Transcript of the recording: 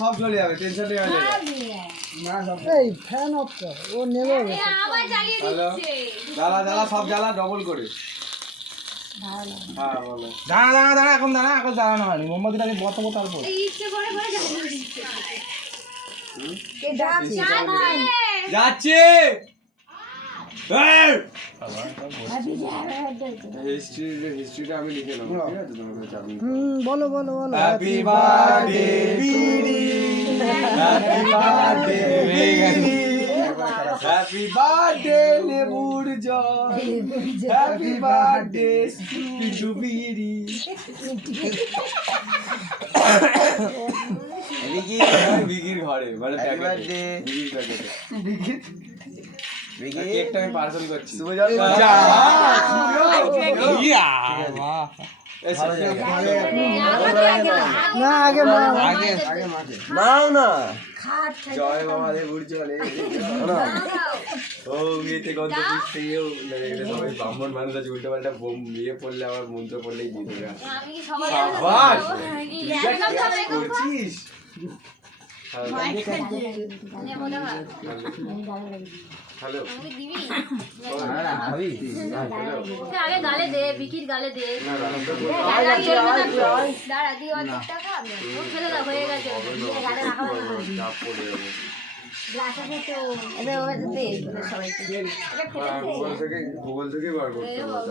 সব চলে যাবে, টেনশন নেই। ফ্যান অফ কর, ও নেবে। জ্বালা সব জ্বালা ডবল করে। হ্যাঁ বলো। দাঁড়া এখন দাঁড়ানো হয়নি। মোমবাতিটাকে বসাবো তারপর। যাচ্ছে হিস্ট্রিটা আমি লিখে নেবো, ঠিক আছে? তোমাকে চাবি বলো। হ্যাপি বার্থডে হ্যাপি বার্থডে লেবুর জল, হ্যাপি বার্থডে টু বিড়ি। বিগির ঘরে মানে বিগির প্যাকেটে কেকটা আমি পার্সেল করছি। নাও না জয় বাবা লেবুর জলে ও মেয়েতে গন্ধ পুষতে সবাই ব্রাহ্মণ মানুষ আছে, উল্টো পাল্টা ইয়ে পড়লে আমার মন্ত্র পড়লেই দিয়ে দেবে। করছিস হ্যালো আগে গালে দে, বিকির গালে দে। দাঁড়া দিয়ে অর্ধেকটা খা, ফেলে দাও, হয়ে গেছে। ভূগোল থেকে বার করতে হবে।